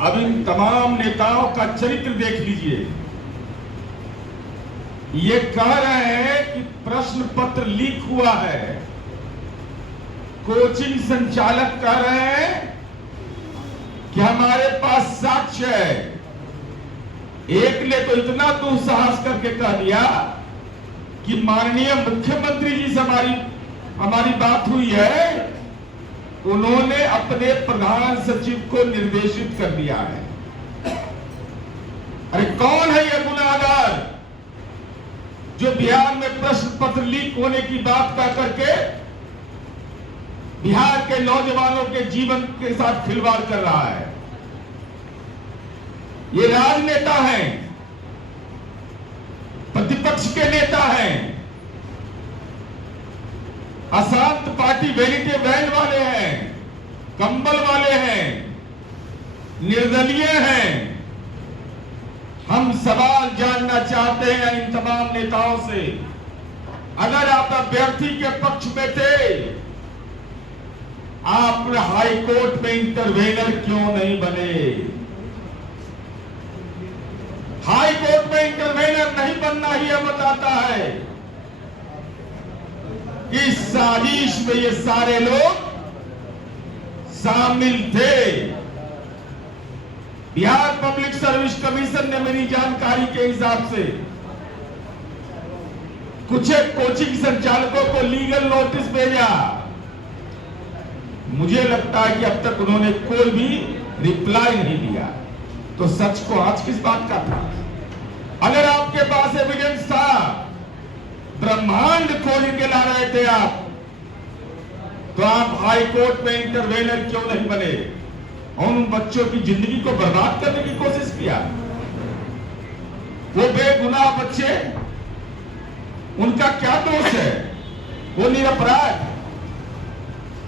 अब इन तमाम नेताओं का चरित्र देख लीजिए। ये कह रहे हैं कि प्रश्न पत्र लीक हुआ है, कोचिंग संचालक कह रहे हैं कि हमारे पास साक्ष्य है। एक ने तो इतना दुस्साहस करके कह दिया कि माननीय मुख्यमंत्री जी से हमारी बात हुई है, उन्होंने अपने प्रधान सचिव को निर्देशित कर दिया है। अरे कौन है यह गुनाहगार जो बिहार में प्रश्न पत्र लीक होने की बात कह करके बिहार के नौजवानों के जीवन के साथ खिलवाड़ कर रहा है? ये राजनेता हैं, प्रतिपक्ष के नेता हैं, अशांत पार्टी वैनिटी वैन वाले हैं, कंबल वाले हैं, निर्दलीय हैं। हम सवाल जानना चाहते हैं इन तमाम नेताओं से, अगर आप अभ्यर्थी के पक्ष में थे, आप हाई कोर्ट में इंटरवेनर क्यों नहीं बने? हाई कोर्ट में इंटरवेनर नहीं बनना ही यह बताता है कि इस साजिश में ये सारे लोग शामिल थे। बिहार पब्लिक सर्विस कमीशन ने मेरी जानकारी के हिसाब से कुछ कोचिंग संचालकों को लीगल नोटिस भेजा। मुझे लगता है कि अब तक उन्होंने कोई भी रिप्लाई नहीं दिया। तो सच को आज किस बात का था? अगर आपके पास एविडेंस था, ब्रह्मांड खोल के ला रहे थे आप, तो आप हाई कोर्ट में इंटरवेनर क्यों नहीं बने और उन बच्चों की जिंदगी को बर्बाद करने की कोशिश किया? वो बेगुनाह बच्चे, उनका क्या दोष है? वो निरपराध।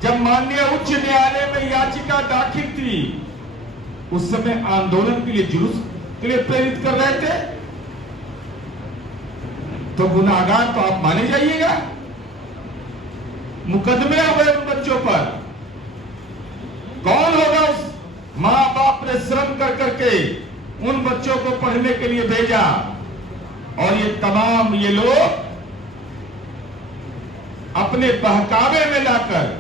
जब माननीय उच्च न्यायालय में याचिका दाखिल थी, उस समय आंदोलन के लिए, जुलूस के लिए प्रेरित कर रहे थे, तो गुनाहगार तो आप माने जाइएगा। मुकदमे हुए उन बच्चों पर। कौन होगा उस मां बाप ने श्रम कर करके उन बच्चों को पढ़ने के लिए भेजा, और ये तमाम ये लोग अपने बहकावे में लाकर,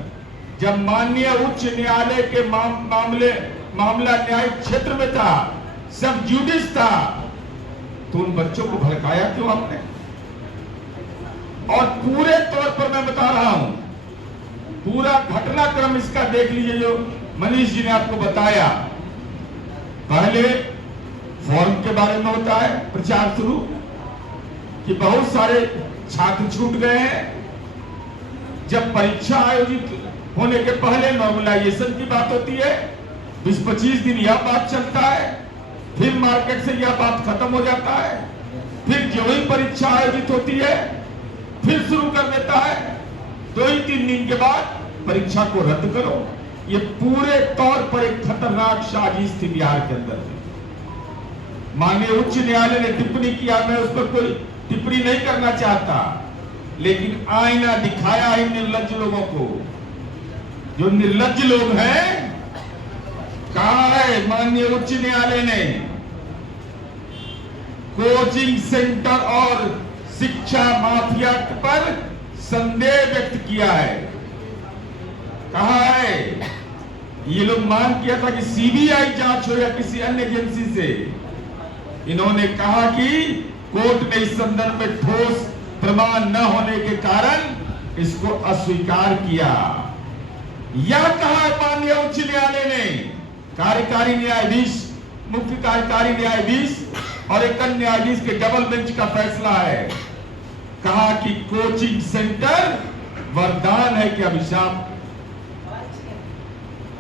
जब माननीय उच्च न्यायालय के मामला न्यायिक क्षेत्र में था, सब जुडिस था, तो उन बच्चों को भड़काया क्यों आपने? और पूरे तौर पर मैं बता रहा हूं, पूरा घटनाक्रम इसका देख लीजिए जो मनीष जी ने आपको बताया। पहले फॉर्म के बारे में होता है प्रचार शुरू कि बहुत सारे छात्र छूट गए हैं। जब परीक्षा आयोजित होने के पहले नॉर्मलाइजेशन की बात होती है, 20-25 दिन यह बात चलता है, फिर मार्केट से यह बात खत्म हो जाता है, फिर जो ही परीक्षा आयोजित होती है फिर शुरू कर देता है, 2-3 दिन के बाद परीक्षा को रद्द करो। ये पूरे तौर पर एक खतरनाक साजिश थी बिहार के अंदर। माननीय उच्च न्यायालय ने टिप्पणी किया, मैं उस पर कोई टिप्पणी नहीं करना चाहता, लेकिन आईना दिखाया इन निर्लज्ज लोगों को। जो निर्लज्ज लोग हैं, कहा है माननीय उच्च न्यायालय ने कोचिंग सेंटर और शिक्षा माफिया पर संदेह व्यक्त किया है। कहा है ये लोग मांग किया था कि सीबीआई जांच हो या किसी अन्य एजेंसी से। इन्होंने कहा कि कोर्ट ने इस संदर्भ में ठोस प्रमाण न होने के कारण इसको अस्वीकार किया। यह कहा माननीय उच्च न्यायालय ने, कार्यकारी न्यायाधीश, मुख्य कार्यकारी न्यायाधीश और एक अन्य न्यायाधीश के डबल बेंच का फैसला है। कहा कि कोचिंग सेंटर वरदान है कि अभिशाप?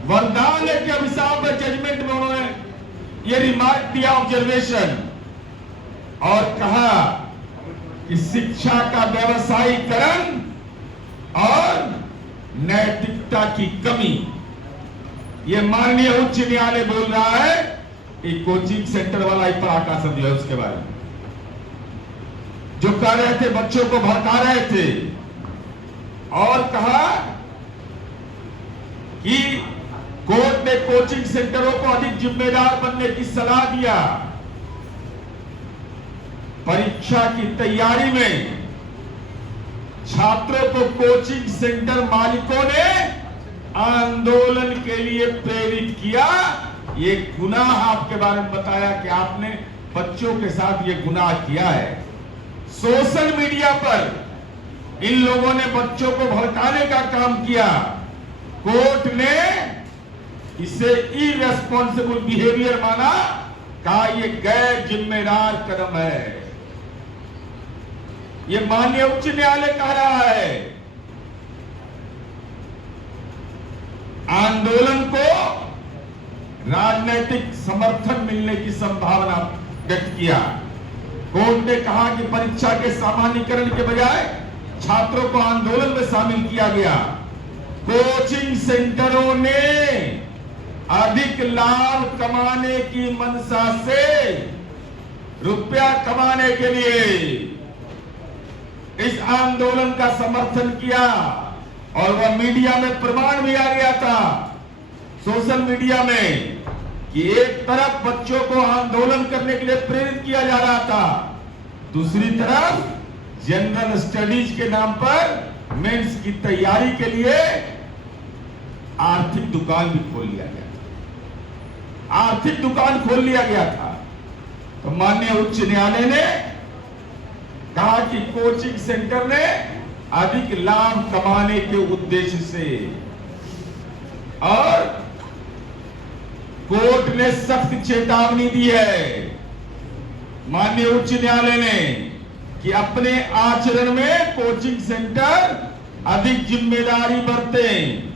वरदान है कि अभिशाप है? जजमेंट में उन्होंने ये रिमार्क दिया, ऑब्जर्वेशन, और कहा कि शिक्षा का व्यवसायीकरण और नैतिकता की कमी। ये माननीय उच्च न्यायालय बोल रहा है कि कोचिंग सेंटर वाला ही पराकाशन जो है उसके बारे में, जो कह रहे थे बच्चों को भड़का रहे थे, और कहा कि कोर्ट ने कोचिंग सेंटरों को अधिक जिम्मेदार बनने की सलाह दिया। परीक्षा की तैयारी में छात्रों को कोचिंग सेंटर मालिकों ने आंदोलन के लिए प्रेरित किया। ये गुनाह आपके बारे में बताया कि आपने बच्चों के साथ ये गुनाह किया है। सोशल मीडिया पर इन लोगों ने बच्चों को भड़काने का काम किया। कोर्ट ने इसे इरेस्पॉन्सिबल बिहेवियर माना, कहा यह गैर जिम्मेदार कदम है। ये माननीय उच्च न्यायालय कह रहा है। आंदोलन को राजनीतिक समर्थन मिलने की संभावना व्यक्त किया। कोर्ट ने कहा कि परीक्षा के सामान्यीकरण के बजाय छात्रों को आंदोलन में शामिल किया गया। कोचिंग सेंटरों ने अधिक लाभ कमाने की मंशा से रुपया कमाने के लिए इस आंदोलन का समर्थन किया और वह मीडिया में प्रमाण भी आ गया था, सोशल मीडिया में, कि एक तरफ बच्चों को आंदोलन करने के लिए प्रेरित किया जा रहा था, दूसरी तरफ जनरल स्टडीज के नाम पर मेंस की तैयारी के लिए आर्थिक दुकान भी खोल लिया गया था। आर्थिक दुकान खोल लिया गया था। तो माननीय उच्च न्यायालय ने कहा कि कोचिंग सेंटर ने अधिक लाभ कमाने के उद्देश्य से, और कोर्ट ने सख्त चेतावनी दी है माननीय उच्च न्यायालय ने कि अपने आचरण में कोचिंग सेंटर अधिक जिम्मेदारी बरतें।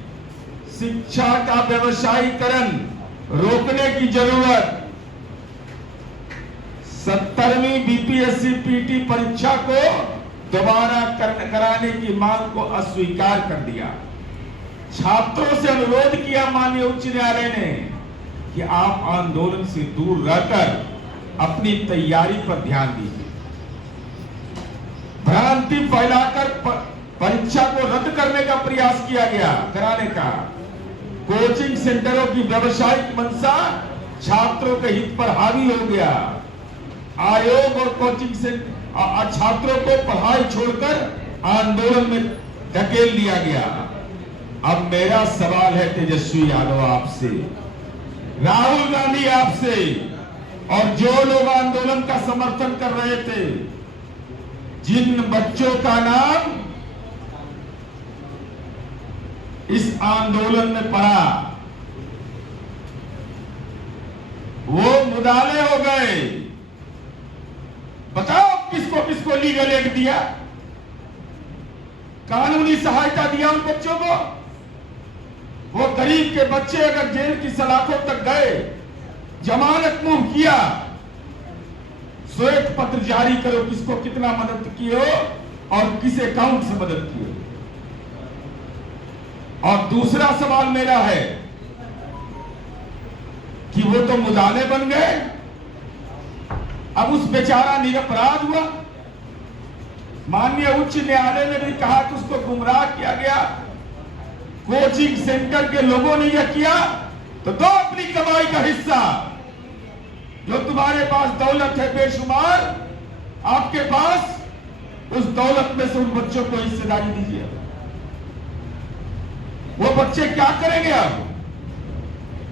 शिक्षा का व्यवसायीकरण रोकने की जरूरत। 70वीं बीपीएससी पीटी परीक्षा को दोबारा कराने की मांग को अस्वीकार कर दिया। छात्रों से अनुरोध किया माननीय उच्च न्यायालय ने कि आप आंदोलन से दूर रहकर अपनी तैयारी पर ध्यान दीजिए। भ्रांति फैलाकर परीक्षा को रद्द करने का प्रयास किया गया, कराने का। कोचिंग सेंटरों की व्यवसायिक मंशा छात्रों के हित पर हावी हो गया। आयोग और कोचिंग सेंटर छात्रों को पढ़ाई छोड़कर आंदोलन में धकेल दिया गया। अब मेरा सवाल है तेजस्वी यादव आपसे, राहुल गांधी आपसे, और जो लोग आंदोलन का समर्थन कर रहे थे, जिन बच्चों का नाम इस आंदोलन में पड़ा, वो मुदाले हो गए। बताओ किसको किसको लीगल एड दिया, कानूनी सहायता दिया उन बच्चों को। वो गरीब के बच्चे अगर जेल की सलाखों तक गए, जमानत मूव किया, श्वेत पत्र जारी करो किसको कितना मदद की हो और किस अकाउंट से मदद की हो। और दूसरा सवाल मेरा है कि वो तो मुदाले बन गए, अब उस बेचारा निरपराध हुआ। माननीय उच्च न्यायालय ने भी कहा कि उसको गुमराह किया गया। कोचिंग सेंटर के लोगों ने यह किया तो दो अपनी कमाई का हिस्सा। जो तुम्हारे पास दौलत है बेशुमार, आपके पास उस दौलत में से उन बच्चों को हिस्सेदारी दीजिए। वो बच्चे क्या करेंगे? अब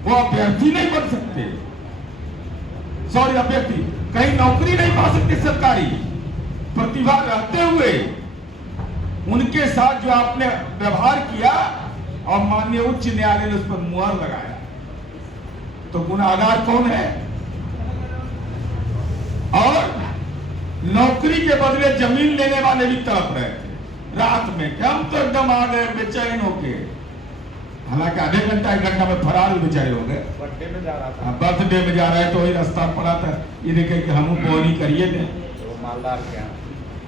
वो अभ्यर्थी नहीं बन सकते, सॉरी अभ्यर्थी कहीं नौकरी नहीं पा सकते सरकारी। प्रतिभा रहते हुए उनके साथ जो आपने व्यवहार किया और माननीय उच्च न्यायालय ने उस पर मुहर लगाया, तो गुनाहगार कौन है? और नौकरी के बदले जमीन लेने वाले भी तड़प रहे थे रात में कि हम तो एकदम आ गए बेचैन होके। हालांकि आधे घंटा 1 घंटा में फरार बेचारे हो गए। बर्थडे में जा रहा था, बर्थडे में जा रहे तो वही रास्ता पड़ा था, ये देखे कि हम बोनी करिए थे तो मालदार क्या।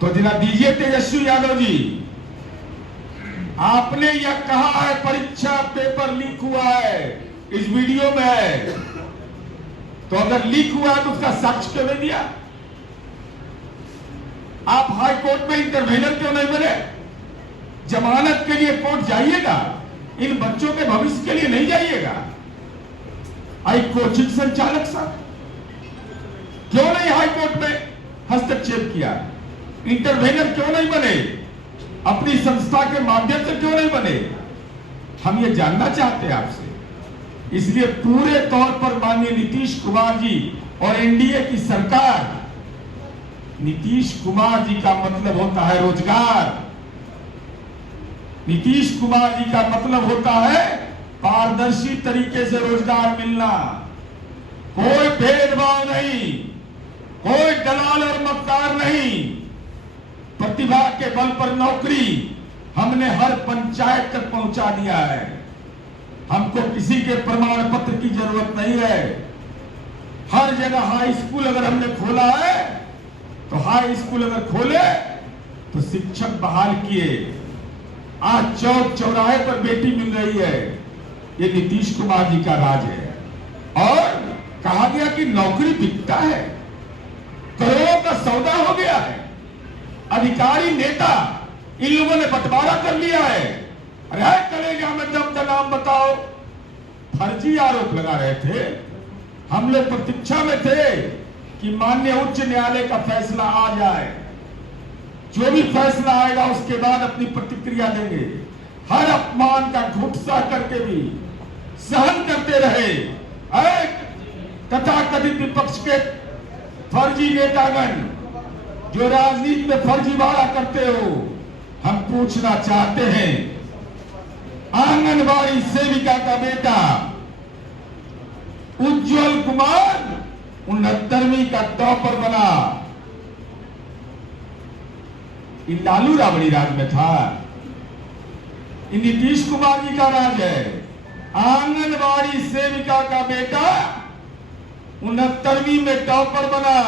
तो जरा दीजिए तेजस्वी यादव जी, आपने यह कहा है परीक्षा पेपर लीक हुआ है, इस वीडियो में है, तो अगर लीक हुआ है तो उसका साक्ष्य क्यों नहीं दिया? आप हाई कोर्ट में इंटरवेनर क्यों नहीं बने? जमानत के लिए कोर्ट जाइएगा, इन बच्चों के भविष्य के लिए नहीं जाइएगा। आई कोचिंग संचालक साहब क्यों नहीं हाई कोर्ट में हस्तक्षेप किया? इंटरवेनर क्यों नहीं बने? अपनी संस्था के माध्यम से क्यों नहीं बने? हम ये जानना चाहते हैं आपसे। इसलिए पूरे तौर पर माननीय नीतीश कुमार जी और एनडीए की सरकार, नीतीश कुमार जी का मतलब होता है रोजगार, नीतीश कुमार जी का मतलब होता है पारदर्शी तरीके से रोजगार मिलना, कोई भेदभाव नहीं, कोई दलाल और मक्कार नहीं, प्रतिभा के बल पर नौकरी हमने हर पंचायत तक पहुंचा दिया है। हमको किसी के प्रमाण पत्र की जरूरत नहीं है। हर जगह हाई स्कूल अगर हमने खोला है तो हाई स्कूल अगर खोले तो शिक्षक बहाल किए। आज चौक चौराहे पर बेटी मिल रही है, ये नीतीश कुमार जी का राज है। और कहा गया कि नौकरी बिकता है, करोड़ों का सौदा हो गया है, अधिकारी नेता इन लोगों ने बंटवारा कर लिया है। अरे कलेजा में दम का नाम बताओ। फर्जी आरोप लगा रहे थे, हम लोग प्रतीक्षा में थे कि माननीय उच्च न्यायालय का फैसला आ जाए। जो भी फैसला आएगा उसके बाद अपनी प्रतिक्रिया देंगे। हर अपमान का घुटसा करके भी सहन करते रहे तथा कथित विपक्ष के फर्जी नेतागण जो राजनीति में फर्जीवाड़ा करते हो। हम पूछना चाहते हैं, आंगनबाड़ी सेविका का बेटा उज्जवल कुमार 69वीं का टॉपर बना। ये लालू राबड़ी राज में था, ये नीतीश कुमार जी का राज है। आंगनबाड़ी सेविका का बेटा 69वीं में टॉपर बना।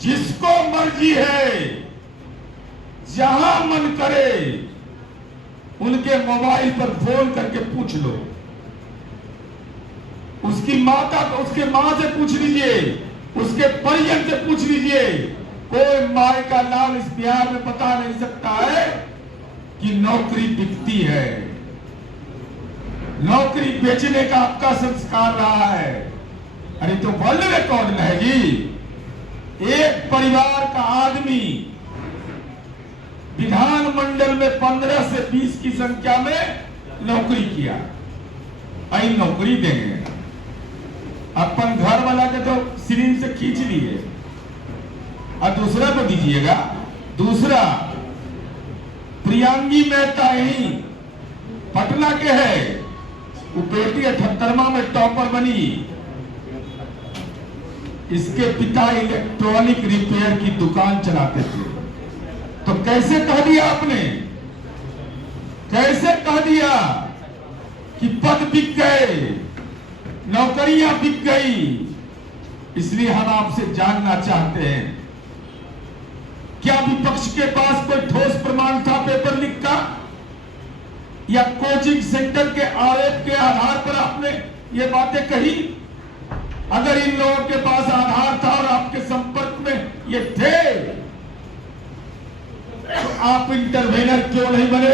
जिसको मर्जी है जहां मन करे उनके मोबाइल पर फोन करके पूछ लो। उसकी माता को, उसके मां से पूछ लीजिए, उसके परिजन से पूछ लीजिए। कोई माए का नाम इस बिहार में बता नहीं सकता है कि नौकरी बिकती है। नौकरी बेचने का आपका संस्कार रहा है। अरे तो वर्ल्ड रिकॉर्ड है जी। एक परिवार का आदमी विधानमंडल में 15 से 20 की संख्या में नौकरी किया। आई नौकरी देंगे, अपन घर वाला के तो सिरिंज से खींच लिए और दूसरा को दीजिएगा। दूसरा प्रियांगी मेहता यही पटना के है, वो बेटी 78वां में टॉपर बनी। इसके पिता इलेक्ट्रॉनिक रिपेयर की दुकान चलाते थे। तो कैसे कह दिया आपने, कैसे कह दिया कि पद बिक गए, नौकरियां बिक गई? इसलिए हम आपसे जानना चाहते हैं, क्या विपक्ष के पास कोई ठोस प्रमाण था पेपर लीक का, या कोचिंग सेंटर के आरोप के आधार पर आपने ये बातें कही? अगर इन लोगों के पास आधार था और आपके संपर्क में ये थे तो आप इंटरवेनर क्यों नहीं बने?